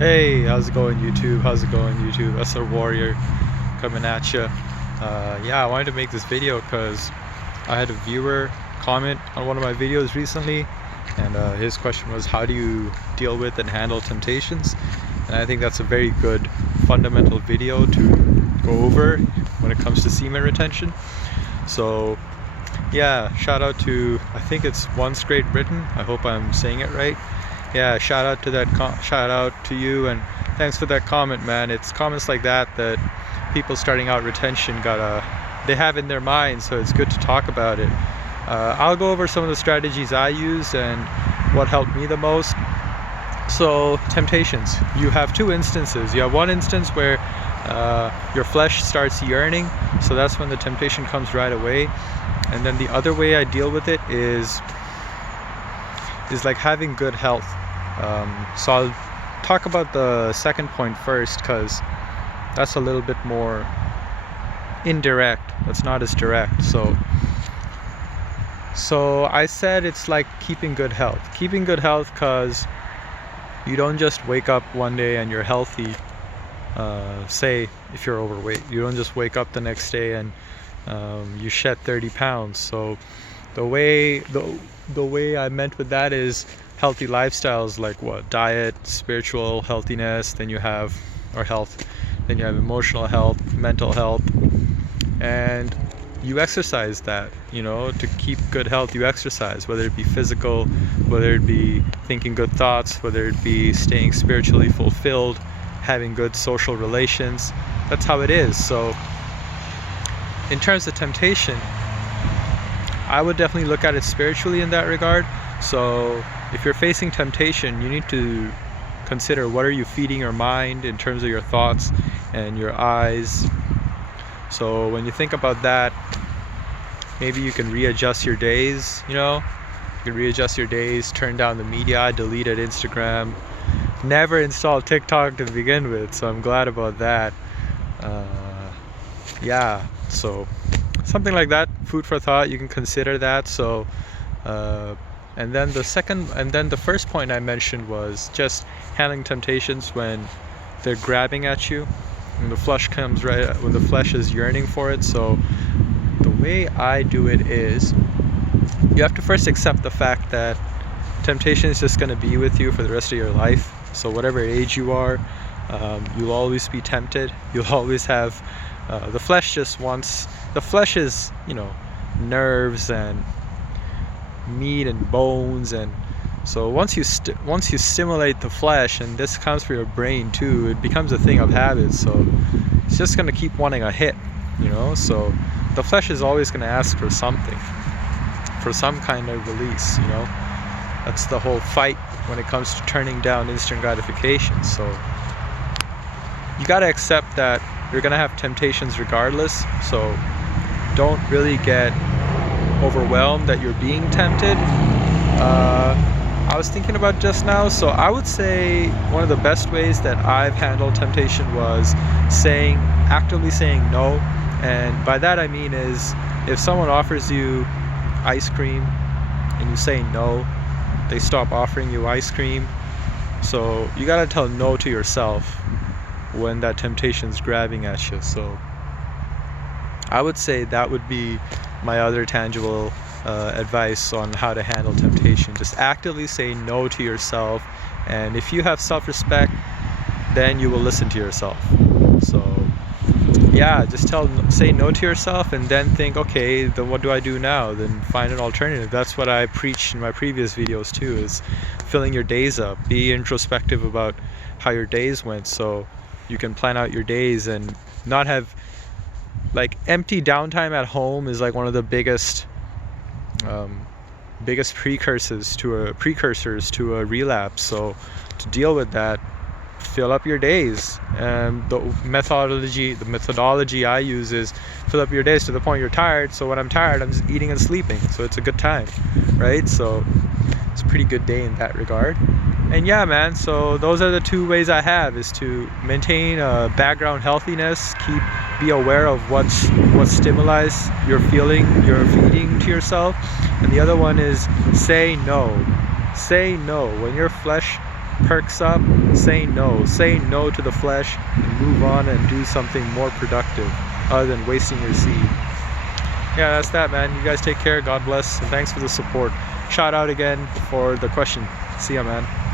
Hey, how's it going, YouTube? How's it going, YouTube? SR Warrior coming at you. Yeah, I wanted to make this video because I had a viewer comment on one of my videos recently, and his question was, how do you deal with and handle temptations? And I think that's a very good fundamental video to go over when it comes to semen retention. So yeah, shout out to, I think it's Once Great Britain. I hope I'm saying it right. Yeah, shout out to that, shout out to you, and thanks for that comment, man. It's comments like that people starting out retention they have in their mind, so it's good to talk about it. I'll go over some of the strategies I used and what helped me the most. So temptations, you have two instances. You have one instance where your flesh starts yearning, so that's when the temptation comes right away. And then the other way I deal with it is like having good health. So I'll talk about the second point first, because that's a little bit more indirect. That's not as direct. So I said it's like keeping good health. Keeping good health because you don't just wake up one day and you're healthy. Say if you're overweight, you don't just wake up the next day and you shed 30 pounds. So the way I meant with that is healthy lifestyles, like what? Diet, spiritual healthiness, then you have emotional health, mental health, and you exercise that, to keep good health. You exercise, whether it be physical, whether it be thinking good thoughts, whether it be staying spiritually fulfilled, having good social relations. That's how it is. So in terms of temptation, I would definitely look at it spiritually in that regard. So if you're facing temptation, you need to consider, what are you feeding your mind in terms of your thoughts and your eyes. So when you think about that, maybe you can readjust your days. You can readjust your days, turn down the media. I deleted Instagram, never installed TikTok to begin with, so I'm glad about that. Yeah, so something like that, food for thought. You can consider that. So and then the first point I mentioned was just handling temptations when they're grabbing at you, when the flesh comes right, when the flesh is yearning for it. So the way I do it is, you have to first accept the fact that temptation is just going to be with you for the rest of your life. So whatever age you are, you'll always be tempted. You'll always have the flesh is nerves and meat and bones, and so once you stimulate the flesh, and this comes for your brain too, it becomes a thing of habit. So it's just going to keep wanting a hit, so the flesh is always going to ask for something, for some kind of release. That's the whole fight when it comes to turning down instant gratification. So you got to accept that you're going to have temptations regardless. So don't really get overwhelmed that you're being tempted. I was thinking about just now, so I would say one of the best ways that I've handled temptation was actively saying no. And by that I mean is, if someone offers you ice cream and you say no, they stop offering you ice cream. So you gotta tell no to yourself when that temptation's grabbing at you. So I would say that would be my other tangible advice on how to handle temptation. Just actively say no to yourself, and if you have self-respect, then you will listen to yourself. So yeah, just say no to yourself, and then think, okay, then what do I do now? Then find an alternative. That's what I preached in my previous videos too, is filling your days up. Be introspective about how your days went, so you can plan out your days and not have empty downtime at home. Is like one of the biggest precursors to a relapse. So to deal with that, fill up your days. And the methodology I use is fill up your days to the point you're tired. So when I'm tired, I'm just eating and sleeping. So it's a good time, right? So it's a pretty good day in that regard. And yeah, man, so those are the two ways I have, is to maintain a background healthiness, be aware of what stimuli you're feeding to yourself. And the other one is say no. Say no. When your flesh perks up, saying no. Say no to the flesh and move on and do something more productive other than wasting your seed. Yeah, that's that, man. You guys take care. God bless. And thanks for the support. Shout out again for the question. See ya, man.